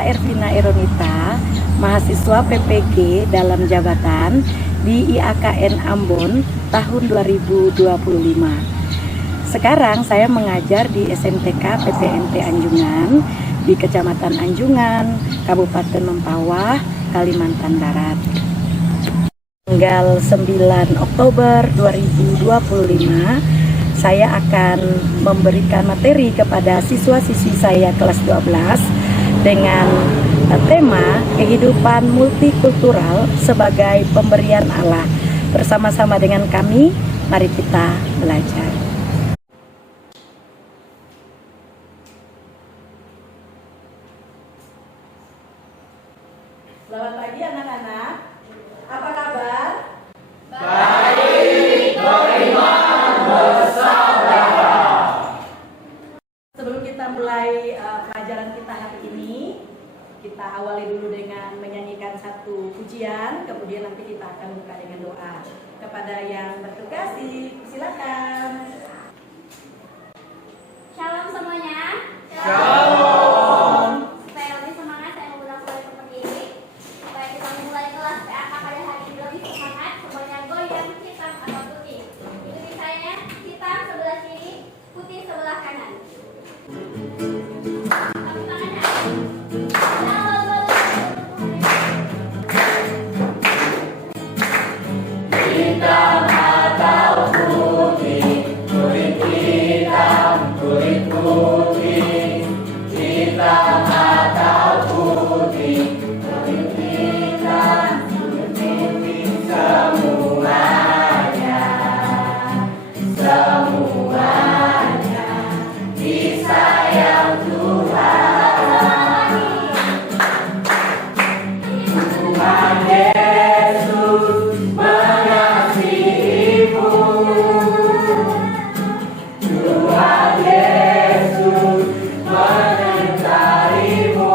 Saya Ervina Eronita, mahasiswa PPG dalam jabatan di IAKN Ambon tahun 2025. Sekarang saya mengajar di SMTK PTNT Anjungan di Kecamatan Anjungan, Kabupaten Mempawah, Kalimantan Barat. Tanggal 9 Oktober 2025, saya akan memberikan materi kepada siswa-siswi saya kelas 12 dengan tema kehidupan multikultural sebagai pemberian Allah. Bersama-sama dengan kami, mari kita belajar. Selamat pagi anak-anak. Apa kabar? Baik, beriman bersaudara. Sebelum kita mulai pelajaran kita hari ini, kita awali dulu dengan menyanyikan satu pujian, kemudian nanti kita akan buka dengan doa. Kepada yang bertugas, silakan. Shalom semuanya. Shalom. Supaya lebih semangat, saya menggunakan mulai seperti ini. Supaya kita memulai kelas PAK pada hari ini lebih semangat, semuanya goyang hitam atau putih. Ikuti saya, hitam sebelah kiri, putih sebelah kanan. Tepuk tangannya. Hitam atau putih, kulit hitam, kulit putih. Hitam atau putih, kulit hitam, kulit putih. Semuanya, semuanya disayang Tuhan. Tuhan Yesus mengasihimu. Tuhan Yesus menyertaimu.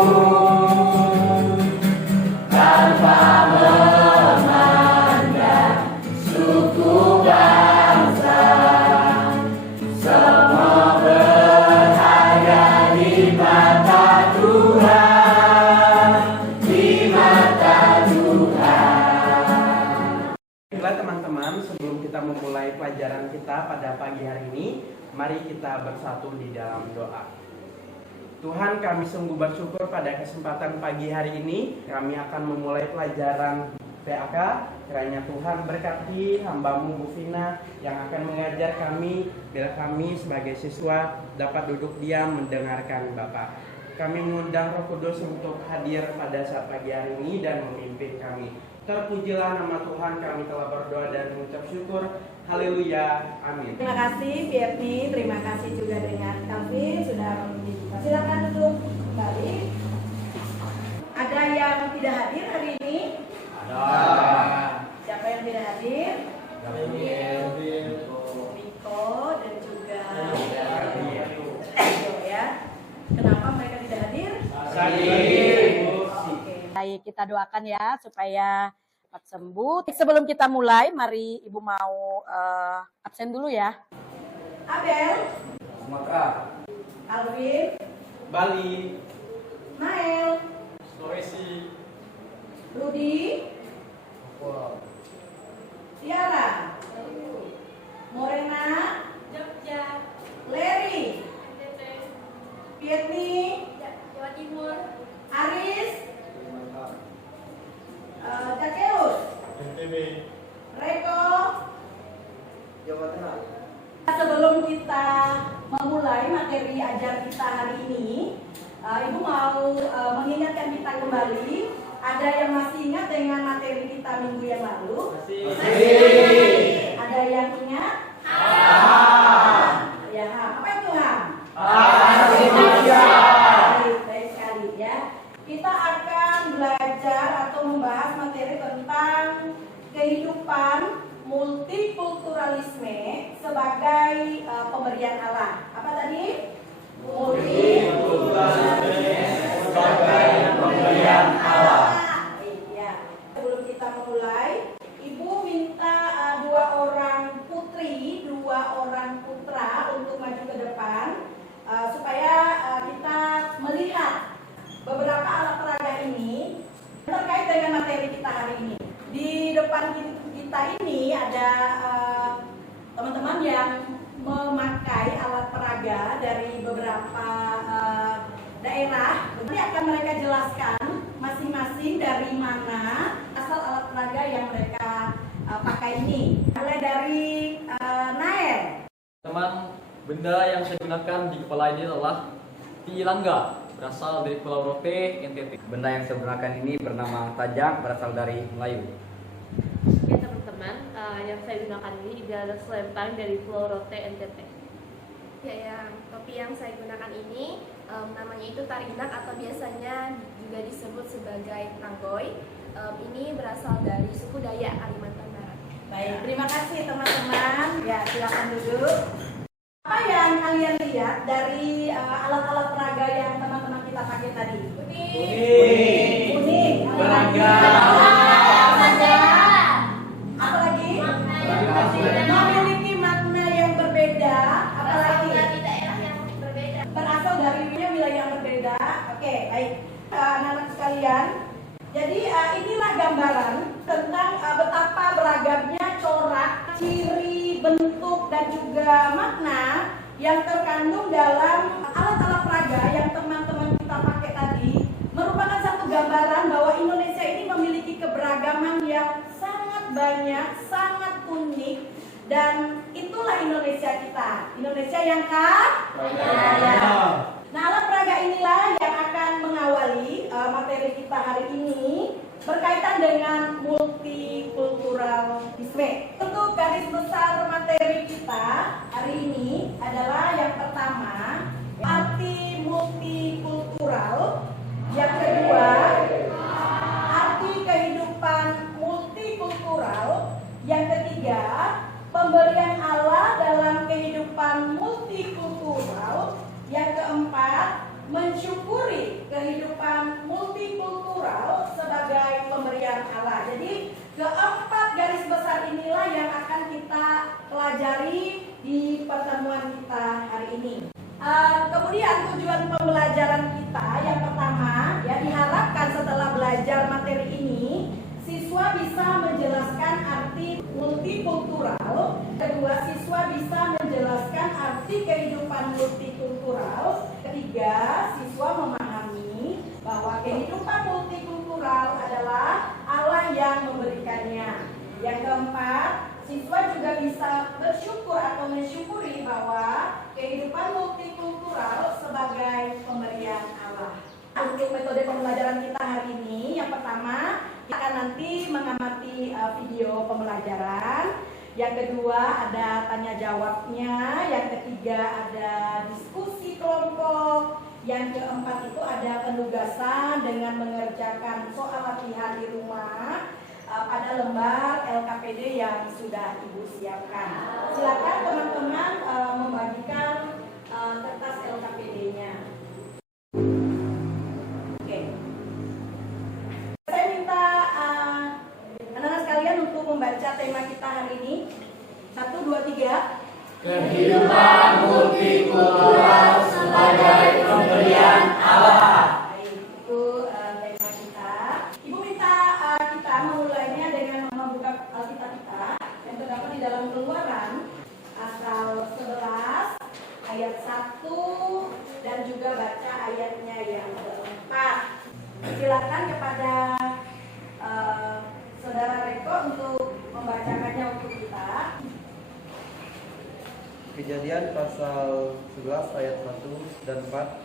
Tanpa memandang suku bangsa, semua berharga di mata Tuhan, di mata Tuhan. Baiklah teman-teman, sebelum kita memulai pelajaran kita pada pagi hari ini, mari kita bersatu di dalam doa. Tuhan, kami sungguh bersyukur pada kesempatan pagi hari ini. Kami akan memulai pelajaran PAK. Kiranya Tuhan berkati hamba-Mu Bu Vina yang akan mengajar kami, bila kami sebagai siswa dapat duduk diam mendengarkan Bapak. Kami mengundang Roh Kudus untuk hadir pada saat pagi hari ini dan memimpin kami. Terpujilah nama Tuhan, kami telah berdoa dan mengucap syukur. Haleluya, amin. Terima kasih Fierni, terima kasih juga dengan Calvin sudah membuka. Silakan duduk kembali. Ada yang tidak hadir hari ini? Ada. Siapa yang tidak hadir? Miko dan juga Edo ya. Kenapa mereka tidak hadir? Oke. Baik, kita doakan ya supaya cepat sembuh. Sebelum kita mulai, mari Ibu mau absen dulu ya. Abel, Sumatera, Alvin, Bali, Nael, Sulawesi, Rudi, Tiara, Morena, Jogja, Leri, Firni, Jawa Timur, Aris, Cakeus, Reko. Jawa Tengah. Sebelum kita memulai materi ajar kita hari ini, Ibu mau mengingatkan kita kembali. Ada yang masih ingat dengan materi kita minggu yang lalu? Masih. Ada yang ingat? Ya, apa itu Ham? Baik sekali ya. Kita akan belajar atau membahas materi tentang kehidupan multikulturalisme sebagai pemberian Allah. Apa tadi? Multikulturalisme sebagai pemberian Allah. Iya. Sebelum kita memulai, Ibu minta dua orang putri, dua orang putra untuk maju ke depan supaya kita melihat beberapa alat depan kita ini ada teman-teman yang memakai alat peraga dari beberapa daerah. Nanti akan mereka jelaskan masing-masing dari mana asal alat peraga yang mereka pakai ini. Mulai dari Nael. Teman, benda yang saya gunakan di kepala ini adalah tilangga, berasal dari Pulau Rote, NTT. Benda yang saya gunakan ini bernama tajam, berasal dari Melayu. Ya teman-teman, yang saya gunakan ini adalah selempang dari Pulau Rote, NTT. Ya, yang topi yang saya gunakan ini namanya itu tarinak atau biasanya juga disebut sebagai tanggoy. Ini berasal dari suku Dayak Kalimantan Barat. Baik, terima kasih teman-teman. Ya, silakan duduk. Apa yang kalian lihat dari alat-alat peraga yang teman-teman kita pakai tadi? Unik. Apa lagi? Memiliki makna yang berbeda. Apalagi Dari daerah yang berbeda. berasal dari wilayah yang berbeda. Oke, baik. Anak-anak sekalian, jadi inilah gambaran tentang betapa beragamnya corak, ciri, bentuk, dan juga makna yang terkandung dalam alat-alat peraga yang teman-teman kita pakai tadi, merupakan satu gambaran bahwa Indonesia ini memiliki keberagaman yang sangat banyak, sangat unik, dan itulah Indonesia kita. Indonesia yang kaya. Nah, alat peraga inilah yang akan mengawali materi kita hari ini berkaitan dengan multikulturalisme. Untuk garis besar materi kita hari ini adalah yang pertama, arti multikultural. Yang kedua, arti kehidupan multikultural. Yang ketiga, pemberian Allah dalam kehidupan multikultural. Yang keempat, mensyukuri kehidupan multikultural sebagai pemberian Allah. Jadi keempat garis besar inilah yang akan kita pelajari di pertemuan kita hari ini. Kemudian tujuan pembelajaran kita yang pertama, ya, diharapkan setelah belajar materi ini siswa bisa menjelaskan arti multikultural. Kedua, siswa bisa menjelaskan arti kehidupan multikultural. Ketiga, siswa memahami bahwa kehidupan multikultural adalah Allah yang memberikannya. Yang keempat, siswa juga bisa bersyukur atau mensyukuri bahwa kehidupan multikultural sebagai pemberian Allah. Untuk metode pembelajaran kita hari ini, yang pertama, kita akan nanti mengamati video pembelajaran. Yang kedua ada tanya jawabnya. Yang ketiga ada diskusi kelompok. Yang keempat itu ada penugasan dengan mengerjakan soal latihan di rumah pada lembar LKPD yang sudah Ibu siapkan. Silakan teman-teman membagikan kertas LKPD-nya. Oke. Saya minta anak-anak sekalian untuk membaca tema kita hari ini. 1, 2, 3. Kehidupan multikultural sebagai pemberian Allah. Baik, itu tema kita. Ibu minta kita memulainya dengan membuka Alkitab kita yang terdapat di dalam Keluaran pasal 11 ayat 1 dan juga baca ayatnya yang keempat. Silakan kepada Saudara Reko untuk membacakannya untuk kita. Kejadian pasal 11 ayat 1 dan 4.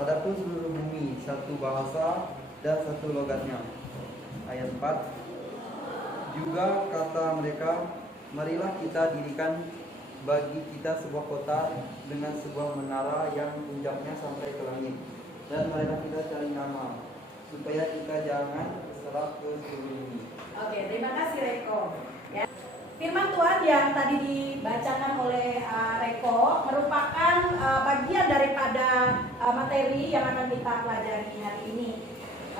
Adapun seluruh bumi satu bahasa dan satu logatnya. Ayat 4. Juga kata mereka, marilah kita dirikan bagi kita sebuah kota dengan sebuah menara yang puncaknya sampai ke langit. Dan marilah kita cari nama, supaya kita jangan terserah ke seluruh bumi. Oke, terima kasih Reko. Ya. Firman Tuhan yang tadi dibacakan oleh Reko merupakan bagian daripada materi yang akan kita pelajari hari ini.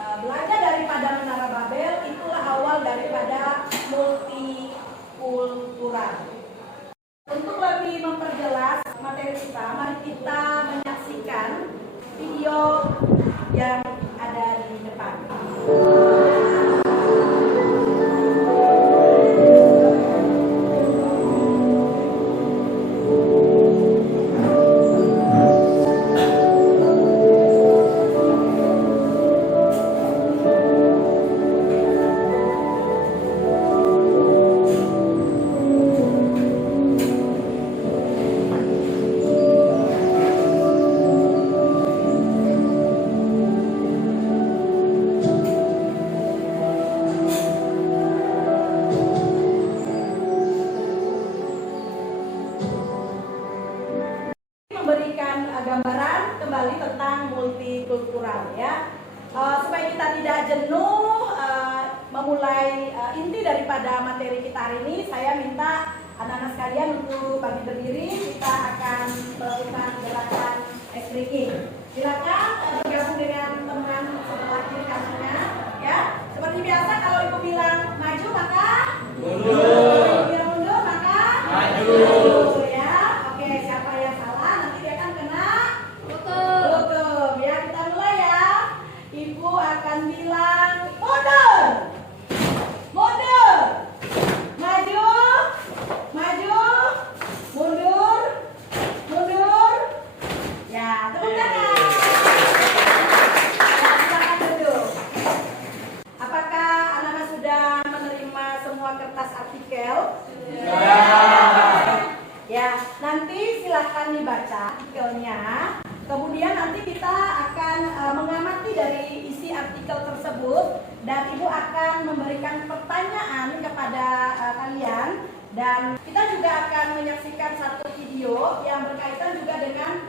Belajar daripada Menara Babel itulah awal daripada multikultural. Untuk lebih memperjelas materi kita, mari kita menyaksikan video yang ada di depan. inti daripada materi kita hari ini, saya minta anak-anak sekalian untuk bagi berdiri. Kita akan melakukan gerakan ice breaking. Silakan bergabung dengan teman sebelah kiri kanannya, ya. Seperti biasa, kalau ibu bilang maju maka mundur. Kalau ibu bilang mundur maka maju. Ya, oke. Siapa yang salah nanti dia akan kena hukum. Ya, kita mulai ya. Ibu akan bilang mundur, mundur, maju, maju, mundur, mundur. Ya, tepuk tangan. Ya, silakan duduk. Apakah anak-anak sudah menerima semua kertas artikel? Ya, nanti silakan dibaca artikelnya. Kemudian nanti kita akan mengamati dari isi artikel tersebut dan ibu akan memberikan pertanyaan kepada kalian, dan kita juga akan menyaksikan satu video yang berkaitan juga dengan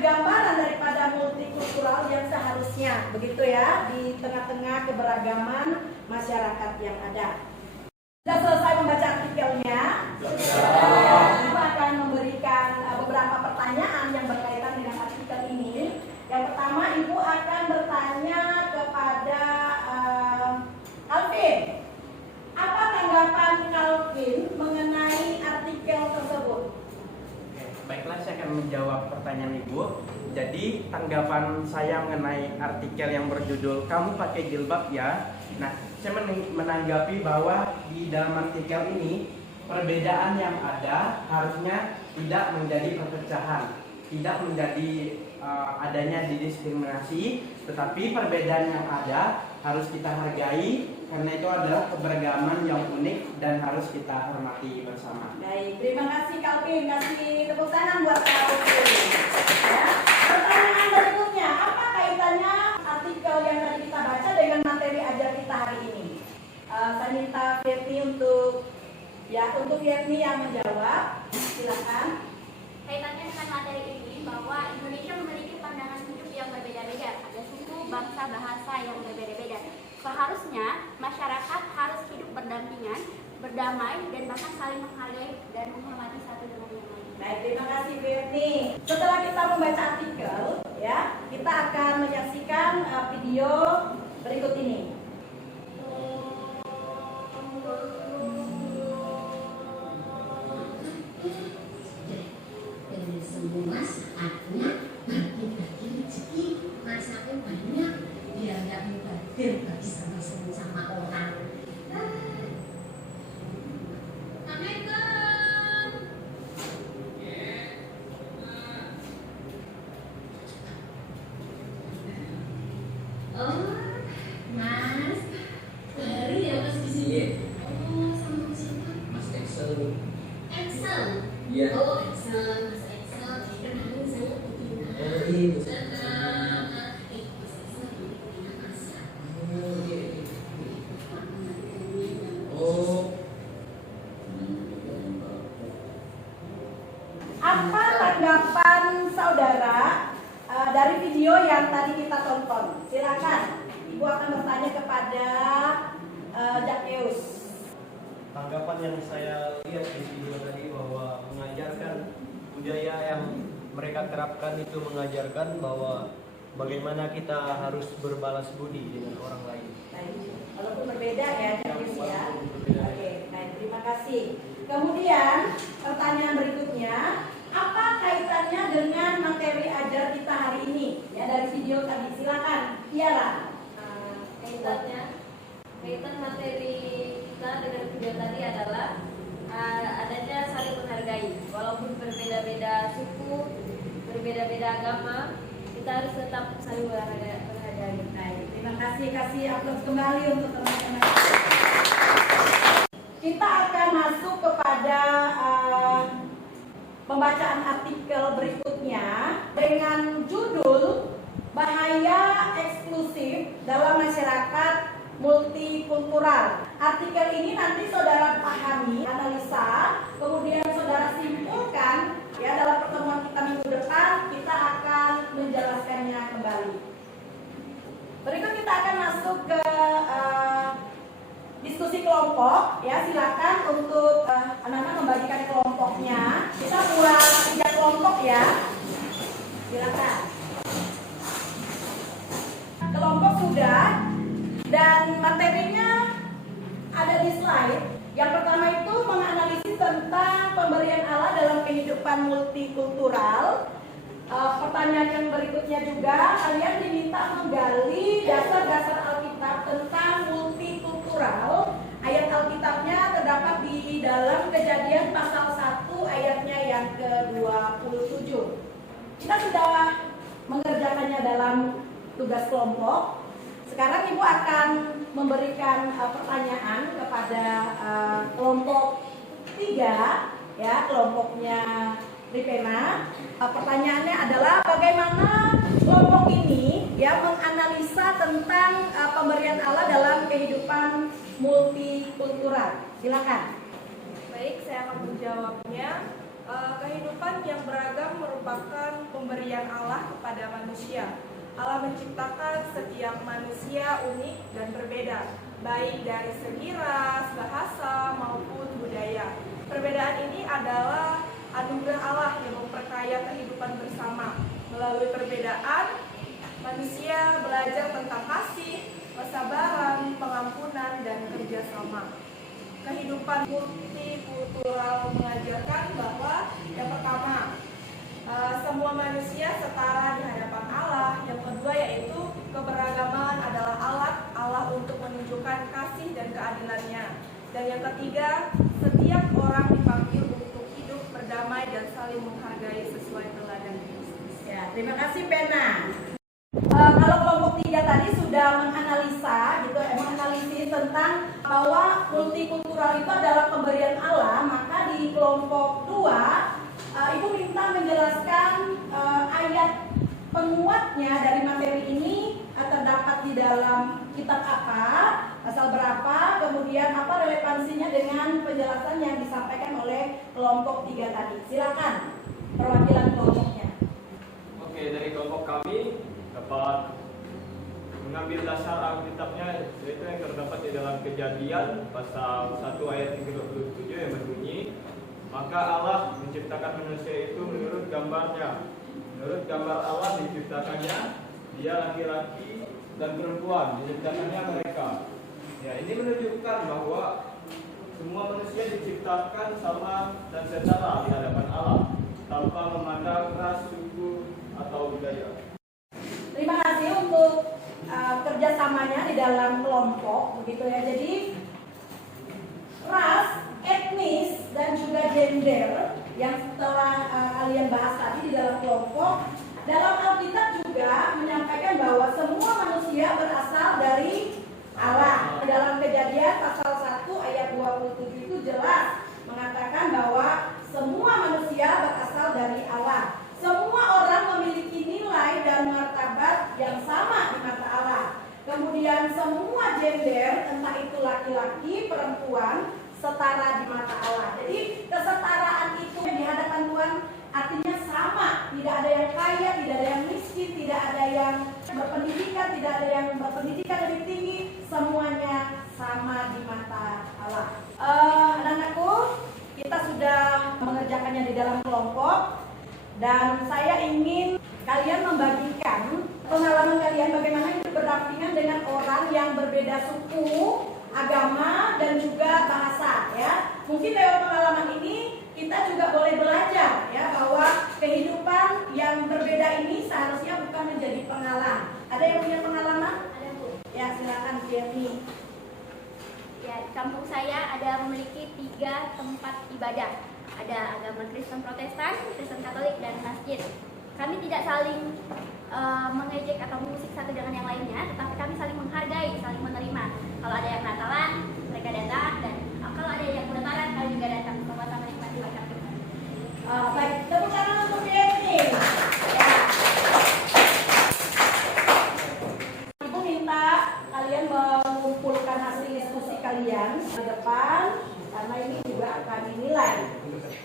gambaran daripada multikultural yang seharusnya begitu ya di tengah-tengah keberagaman masyarakat yang ada. Sudah selesai membaca artikelnya? Ibu akan memberikan beberapa pertanyaan yang berkaitan dengan artikel ini. Yang pertama, ibu akan bertanya kepada Alvin. Apa tanggapan Calvin mengenai artikel tersebut? Baiklah, saya akan menjawab pertanyaan Ibu. Jadi tanggapan saya mengenai artikel yang berjudul "Kamu pakai jilbab ya?" Nah, saya menanggapi bahwa di dalam artikel ini perbedaan yang ada harusnya tidak menjadi perpecahan, tidak menjadi adanya diskriminasi, tetapi perbedaan yang ada harus kita hargai karena itu adalah keberagaman yang unik dan harus kita hormati bersama. Baik, terima kasih Calvin, kasih tepuk tangan buat Calvin. Ya. Pertanyaan berikutnya, apa kaitannya artikel yang tadi kita baca dengan materi ajar kita hari ini? Saya minta Fetni untuk Fetni yang menjawab. Silakan. Kaitannya dengan materi ini bahwa Indonesia memiliki pandangan hidup yang berbeda-beda, ada suku, bangsa, bahasa yang berbeda-beda. Seharusnya masyarakat harus hidup berdampingan, berdamai, dan bahkan saling menghargai dan menghormati satu dengan yang lain. Baik, terima kasih Fetni. Setelah kita membaca artikel, ya, kita akan menyaksikan video berikut ini. Dengan semua saatnya bagi-bagi rezeki, masaknya banyak biar nggak mubadir bagi sama orang. Oh, Mas, dari ya Mas di sini. Oh, sama siapa? Mas Excel. Excel. Iya. Oh, Excel, Mas Excel. Kenalin saya Putina. Oh, iya. Mas Excel Putina masak. Oh, iya. Oh. Apa tanggapan saudara dari video yang tadi kita tonton? Silakan, Ibu akan bertanya kepada Jakeus. Tanggapan yang saya lihat di video tadi bahwa mengajarkan budaya yang mereka terapkan itu mengajarkan bahwa bagaimana kita harus berbalas budi dengan orang lain. Baik, walaupun berbeda ya Jakeus ya. Oke, baik, terima kasih. Kemudian pertanyaan berikutnya, apa kaitannya dengan materi ajar kita hari ini? Ya, dari video tadi, silakan Tiara. Kaitan materi kita dengan video tadi adalah adanya saling menghargai. Walaupun berbeda-beda suku, berbeda-beda agama, kita harus tetap saling menghargai. Baik, terima kasih aplaus kembali untuk teman-teman. Kita akan masuk kepada pembacaan artikel berikutnya dengan judul "Bahaya Eksklusif dalam Masyarakat Multikultural". Artikel ini nanti saudara pahami, analisa, kemudian saudara simpulkan ya dalam pertemuan kita minggu depan. Kita akan menjelaskannya kembali. Berikut kita akan masuk ke kelompok ya, silakan untuk anak-anak membagikan kelompoknya. Kita mulai 3 kelompok ya. Silakan. Kelompok sudah dan materinya ada di slide. Yang pertama itu menganalisis tentang pemberian Allah dalam kehidupan multikultural. Pertanyaan yang berikutnya juga, kalian diminta menggali dasar-dasar Alkitab tentang multikultural. Ayat Alkitabnya terdapat di dalam Kejadian pasal 1 ayatnya yang ke-27. Kita sudah mengerjakannya dalam tugas kelompok. Sekarang Ibu akan memberikan pertanyaan kepada kelompok 3 ya, kelompoknya Ripena. Pertanyaannya adalah bagaimana kelompok ini ya menganalisa tentang pemberian Allah dalam kehidupan multikultural. Silakan. Baik, saya akan menjawabnya. Kehidupan yang beragam merupakan pemberian Allah kepada manusia. Allah menciptakan setiap manusia unik dan berbeda, baik dari segi ras, bahasa, maupun budaya. Perbedaan ini adalah anugerah Allah yang memperkaya kehidupan bersama. Melalui perbedaan, manusia belajar tentang kasih, kesabaran, pengampunan, dan kerjasama. Kehidupan multikultural mengajarkan bahwa yang pertama, semua manusia setara di hadapan Allah. Yang kedua yaitu keberagaman adalah alat Allah untuk menunjukkan kasih dan keadilannya. Dan yang ketiga, setiap orang dipanggil untuk hidup berdamai dan saling menghargai sesuai teladan Kristus. Ya, terima kasih Pena. Kalau kelompok 3 tadi sudah menganalisa gitu, menganalisis tentang bahwa multikultural itu adalah pemberian Allah, maka di kelompok 2 Ibu minta menjelaskan ayat penguatnya dari materi ini terdapat di dalam kitab apa, pasal berapa, kemudian apa relevansinya dengan penjelasan yang disampaikan oleh kelompok 3 tadi. Silakan perwakilan kelompoknya. Oke, dari kelompok kami dapat mengambil dasar Alkitabnya, yaitu yang terdapat di dalam Kejadian pasal 1 ayat 37 yang berbunyi, maka Allah menciptakan manusia itu menurut gambarnya. Menurut gambar Allah diciptakannya, dia laki-laki dan perempuan, diciptakannya mereka. Ya, ini menunjukkan bahwa semua manusia diciptakan sama dan setara di hadapan Allah, tanpa memandang ras, suku, atau budaya. Terima kasih untuk kerjasamanya di dalam kelompok, begitu ya. Jadi ras, etnis, dan juga gender yang telah kalian bahas tadi di dalam kelompok, dalam Alkitab juga menyampaikan bahwa semua manusia berasal dari Allah. Dalam Kejadian pasal 1 ayat 27 itu jelas mengatakan bahwa semua manusia berasal dari Allah. Semua orang memiliki nilai dan martabat yang sama di mata Allah. Kemudian semua gender, entah itu laki-laki, perempuan, setara di mata Allah. Jadi kesetaraan itu di hadapan Tuhan artinya sama. Tidak ada yang kaya, tidak ada yang miskin, tidak ada yang berpendidikan, tidak ada yang berpendidikan lebih tinggi. Semuanya sama di mata Allah. Anak-anakku, kita sudah mengerjakannya di dalam kelompok. Dan saya ingin kalian membagikan pengalaman kalian bagaimana hidup berdampingan dengan orang yang berbeda suku, agama, dan juga bahasa ya. Mungkin lewat pengalaman ini kita juga boleh belajar ya bahwa kehidupan yang berbeda ini seharusnya bukan menjadi penghalang. Ada yang punya pengalaman? Ada, Bu. Ya, silakan Jenny. Ya, di kampung saya ada memiliki 3 tempat ibadah. Ada agama Kristen Protestan, Kristen Katolik, dan masjid. Kami tidak saling mengejek atau mengusik satu dengan yang lainnya, tetapi kami saling menghargai, saling menerima. Kalau ada yang Natalan, mereka datang, dan kalau ada yang Pendetaran, kami juga datang sama-sama menikmati bacaan Tuhan. Baik, tepuk tangan untuk Jenny. Ya. Ibu minta kalian mengumpulkan hasil diskusi kalian di depan, karena ini juga akan dinilai.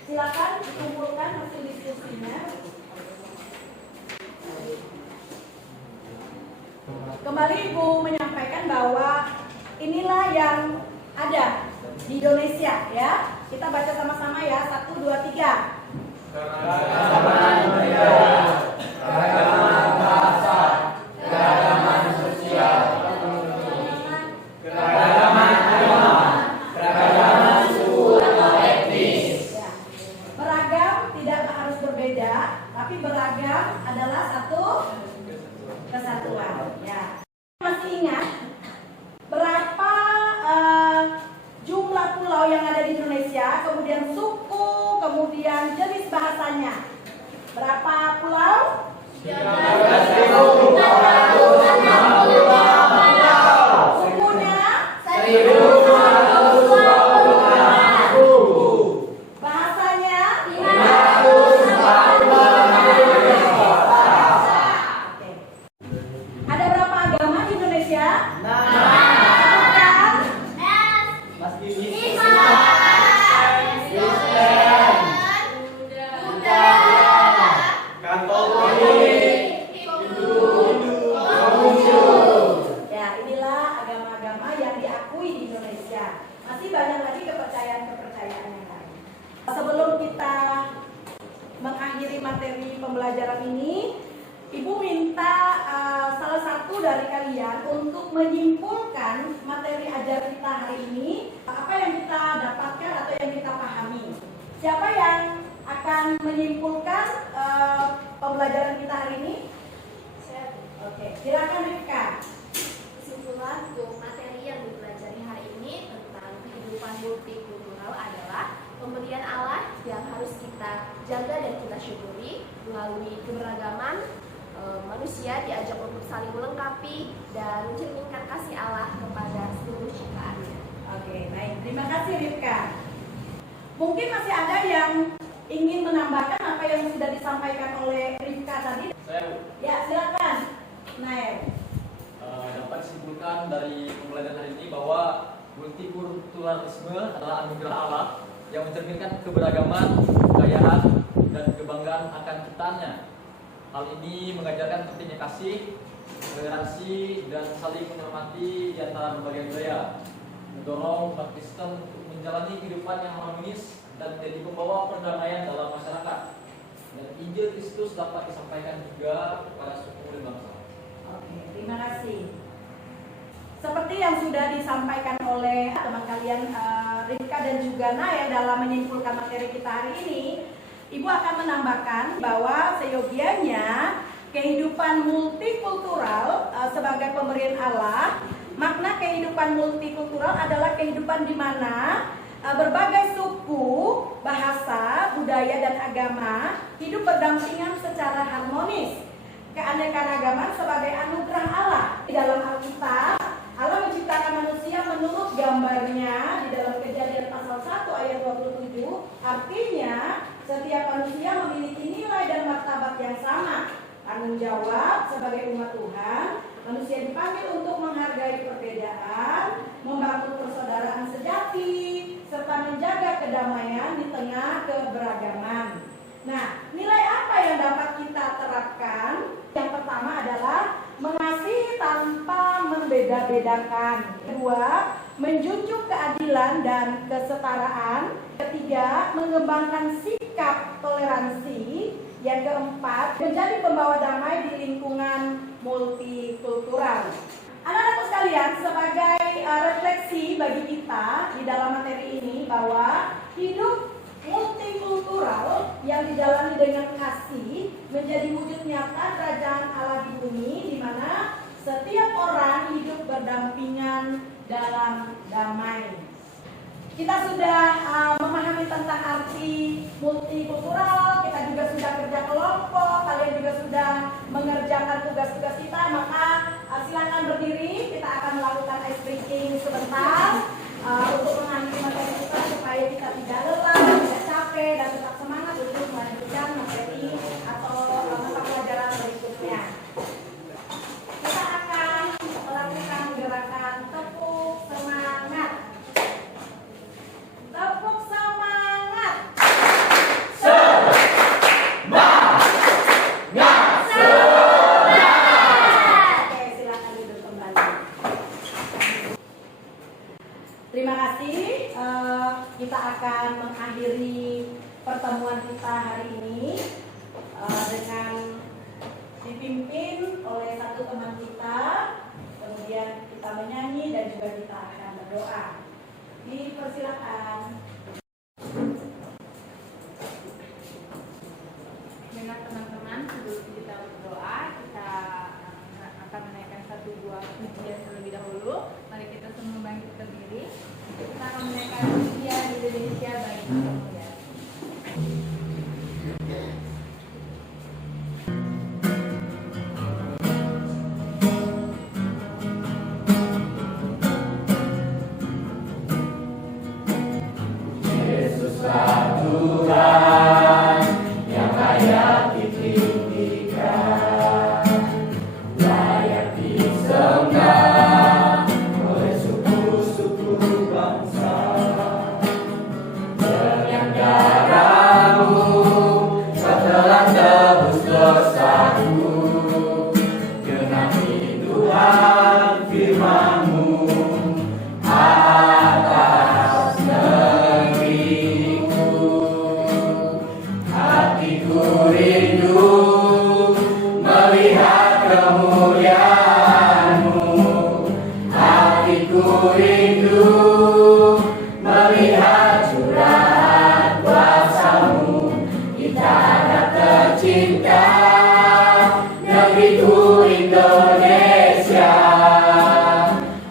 Silakan dikumpulkan hasil diskusinya. Kembali Ibu menyampaikan bahwa inilah yang ada Indonesia ya. Kita baca sama-sama ya. 1, 2, 3. Keragaman budaya, keragaman bahasa, keragaman sosial, keragaman agama, keragaman suku atau etnis. Ya. Beragam tidak harus berbeda, tapi beragam adalah satu kesatuan. Ya. Masih ingat berapa jumlah pulau yang ada di Indonesia, kemudian suku, kemudian jenis bahasanya? Berapa pulau? 13.458. Sukunya? 1.528. Bahasanya? 548. Oke. Ada berapa agama di Indonesia? Ya, inilah agama-agama yang diakui di Indonesia. Masih banyak lagi kepercayaan-kepercayaan yang lain. Sebelum kita mengakhiri materi pembelajaran ini, Ibu minta salah satu dari kalian untuk menyimpulkan materi ajar kita hari ini, apa yang kita dapatkan atau yang kita pahami. Siapa yang akan menyimpulkan pembelajaran kita hari ini? Oke, silakan Rifka. Kesimpulan untuk materi yang dipelajari hari ini tentang kehidupan multikultural adalah pemberian Allah yang harus kita jaga dan kita syukuri. Melalui keberagaman, manusia diajak untuk saling melengkapi dan mencerminkan kasih Allah kepada seluruh ciptaannya. Oke, baik. Terima kasih Rifka. Mungkin masih ada yang ingin menambahkan apa yang sudah disampaikan oleh Rifka tadi? Ya, silakan. Dapat disimpulkan dari pembelajaran hari ini bahwa multikulturalisme adalah anugerah Allah yang mencerminkan keberagaman, kekayaan, dan kebanggaan akan ciptaannya. Hal ini mengajarkan pentingnya kasih, toleransi, dan saling menghormati di antara berbagai budaya, mendorong umat Kristen untuk menjalani kehidupan yang harmonis dan menjadi pembawa perdamaian dalam masyarakat. Dan Injil Kristus dapat disampaikan juga kepada suku dan bangsa. Oke, terima kasih. Seperti yang sudah disampaikan oleh teman kalian Rifka dan juga Naya dalam menyimpulkan materi kita hari ini, Ibu akan menambahkan bahwa seyogianya kehidupan multikultural sebagai pemberian Allah, makna kehidupan multikultural adalah kehidupan di mana berbagai suku, bahasa, budaya, dan agama hidup berdampingan secara harmonis. Keanekaragaman sebagai anugerah Allah. Di dalam Alkitab, Allah menciptakan manusia menurut gambarnya di dalam Kejadian pasal 1 ayat 27. Artinya, setiap manusia memiliki nilai dan martabat yang sama. Tanggung jawab sebagai umat Tuhan, manusia dipanggil untuk menghargai perbedaan, membangun persaudaraan sejati, serta menjaga kedamaian di tengah keberagaman. Nah, nilai apa yang dapat kita terapkan? Yang pertama adalah mengasihi tanpa membeda-bedakan. Kedua, menjunjung keadilan dan kesetaraan. Ketiga, mengembangkan sikap toleransi. Yang keempat, menjadi pembawa damai di lingkungan multikultural. Anak-anak sekalian, sebagai refleksi bagi kita di dalam materi ini bahwa hidup multikultural yang dijalani dengan kasih menjadi wujud nyata kerajaan Allah di bumi, di mana setiap orang hidup berdampingan dalam damai. Kita sudah memahami tentang arti multikultural, kita juga sudah kerja kelompok, kalian juga sudah mengerjakan tugas-tugas kita, maka silakan berdiri, kita akan melakukan ice breaking sebentar untuk mengakhiri materi kita supaya kita tidak lelah, tidak capek, dan tetap semangat untuk melanjutkan materi atau mata pelajaran berikutnya. Kita akan melakukan gerakan tepuk semangat. Tepuk semangat. Oke, silakan duduk kembali. Terima kasih. Kita akan mengakhiri pertemuan kita hari ini dengan dipimpin oleh satu teman kita. Kemudian kita menyanyi dan juga kita akan berdoa. Dipersilakan. Dengan teman-teman, sebelum kita berdoa, kita akan menaikkan satu buah pujian terlebih dahulu. Mari kita semua bangkit berdiri. Kita akan menaikkan pujian Indonesia bagi kemuliaan. Yesuslah Tuhan yang layak ditinggikan, layak disembah oleh suku-suku bangsa. Dengan darah-Mu Kau telah tebus dosaku, genapi Tuhan firman-Mu atas negeriku. Hatiku rindu melihat kemuliaan-Mu, hatiku rindu melihat curahan kuasa-Mu di tanah tercinta, negeriku Indonesia.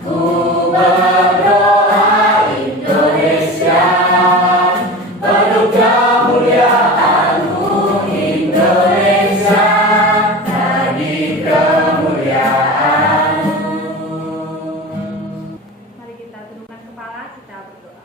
Ku berdoa Indonesia, penuh kemuliaan-Mu Indonesia, bagi kemuliaan-Mu. Mari kita tundukkan kepala, kita berdoa.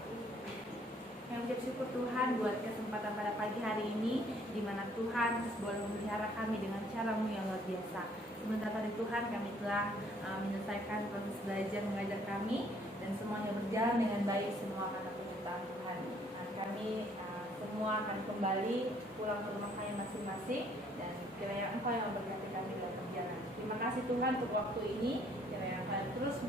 Yang mengucap syukur Tuhan buat kesempatan pada pagi hari ini, di mana Tuhan terus boleh memelihara kami dengan cara-Mu yang luar biasa. Sebentar tadi Tuhan kami telah menyelesaikan proses belajar mengajar kami, dan semuanya berjalan dengan baik semua karena penyertaan Tuhan. Dan kami semua akan kembali pulang ke rumah kami masing-masing, dan kiranya Engkau yang memberkati kami dalam perjalanan. Terima kasih Tuhan untuk waktu ini, kiranya Engkau terus